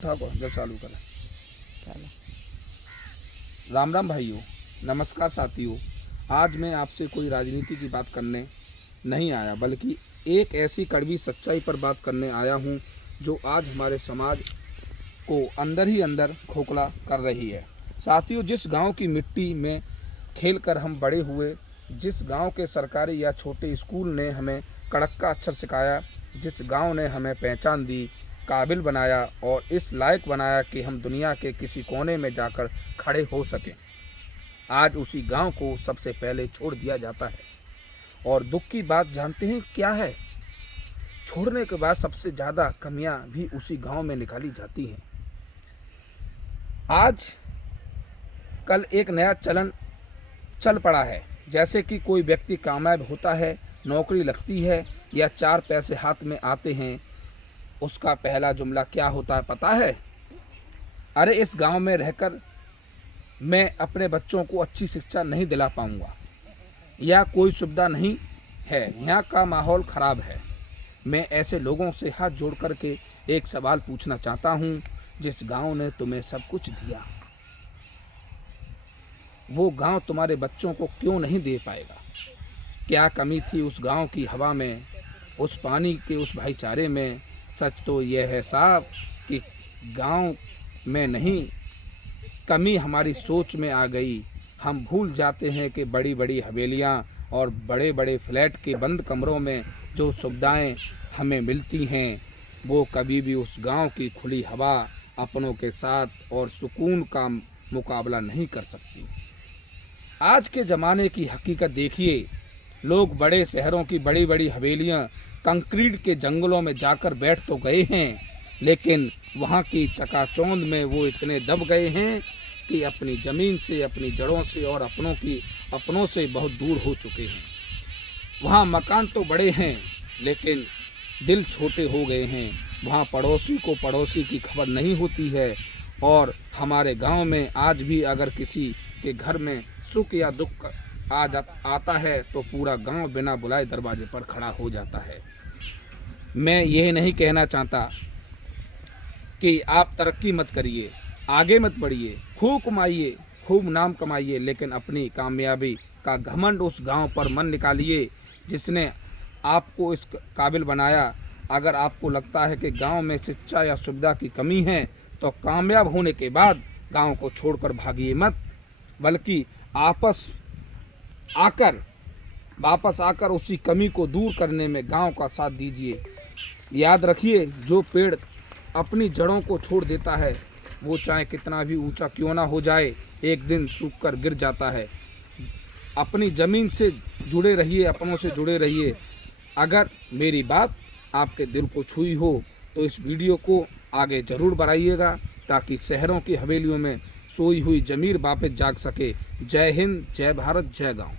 था को जब चालू करें। चलो। राम राम भाइयों, नमस्कार साथियों। आज मैं आपसे कोई राजनीति की बात करने नहीं आया, बल्कि एक ऐसी कड़वी सच्चाई पर बात करने आया हूँ जो आज हमारे समाज को अंदर ही अंदर खोखला कर रही है। साथियों, जिस गांव की मिट्टी में खेलकर हम बड़े हुए, जिस गांव के सरकारी या छोटे स्कूल ने हमें कड़क्का अक्षर सिखाया, जिस गांव ने हमें पहचान दी, काबिल बनाया और इस लायक बनाया कि हम दुनिया के किसी कोने में जाकर खड़े हो सकें, आज उसी गांव को सबसे पहले छोड़ दिया जाता है। और दुख की बात जानते हैं क्या है? छोड़ने के बाद सबसे ज़्यादा कमियां भी उसी गांव में निकाली जाती हैं। आज कल एक नया चलन चल पड़ा है, जैसे कि कोई व्यक्ति कामयाब होता है, नौकरी लगती है या चार पैसे हाथ में आते हैं, उसका पहला जुमला क्या होता है पता है? अरे, इस गांव में रहकर मैं अपने बच्चों को अच्छी शिक्षा नहीं दिला पाऊंगा, या कोई सुविधा नहीं है, यहाँ का माहौल खराब है। मैं ऐसे लोगों से हाथ जोड़ करके एक सवाल पूछना चाहता हूँ, जिस गांव ने तुम्हें सब कुछ दिया, वो गांव तुम्हारे बच्चों को क्यों नहीं दे पाएगा? क्या कमी थी उस गांव की हवा में, उस पानी के, उस भाईचारे में? सच तो यह है साहब कि गांव में नहीं, कमी हमारी सोच में आ गई। हम भूल जाते हैं कि बड़ी बड़ी हवेलियां और बड़े बड़े फ्लैट के बंद कमरों में जो सुविधाएं हमें मिलती हैं, वो कभी भी उस गांव की खुली हवा, अपनों के साथ और सुकून का मुकाबला नहीं कर सकती। आज के ज़माने की हकीकत देखिए, लोग बड़े शहरों की बड़ी बड़ी हवेलियां, कंक्रीट के जंगलों में जाकर बैठ तो गए हैं, लेकिन वहाँ की चकाचौंध में वो इतने दब गए हैं कि अपनी ज़मीन से, अपनी जड़ों से और अपनों से बहुत दूर हो चुके हैं। वहाँ मकान तो बड़े हैं, लेकिन दिल छोटे हो गए हैं। वहाँ पड़ोसी को पड़ोसी की खबर नहीं होती है। और हमारे गांव में आज भी अगर किसी के घर में सुख या दुख आता है तो पूरा गांव बिना बुलाए दरवाजे पर खड़ा हो जाता है। मैं यह नहीं कहना चाहता कि आप तरक्की मत करिए, आगे मत बढ़िए, खूब कमाइए, खूब नाम कमाइए, लेकिन अपनी कामयाबी का घमंड उस गांव पर मन निकालिए जिसने आपको इस काबिल बनाया। अगर आपको लगता है कि गांव में शिक्षा या सुविधा की कमी है, तो कामयाब होने के बाद गांव को छोड़कर भागिए मत, बल्कि वापस आकर उसी कमी को दूर करने में गांव का साथ दीजिए। याद रखिए, जो पेड़ अपनी जड़ों को छोड़ देता है, वो चाहे कितना भी ऊंचा क्यों ना हो जाए, एक दिन सूखकर गिर जाता है। अपनी ज़मीन से जुड़े रहिए, अपनों से जुड़े रहिए। अगर मेरी बात आपके दिल को छुई हो तो इस वीडियो को आगे ज़रूर बढ़ाइएगा, ताकि शहरों की हवेलियों में सोई हुई ज़मीर वापस जाग सके। जय हिंद, जय भारत, जय गाँव।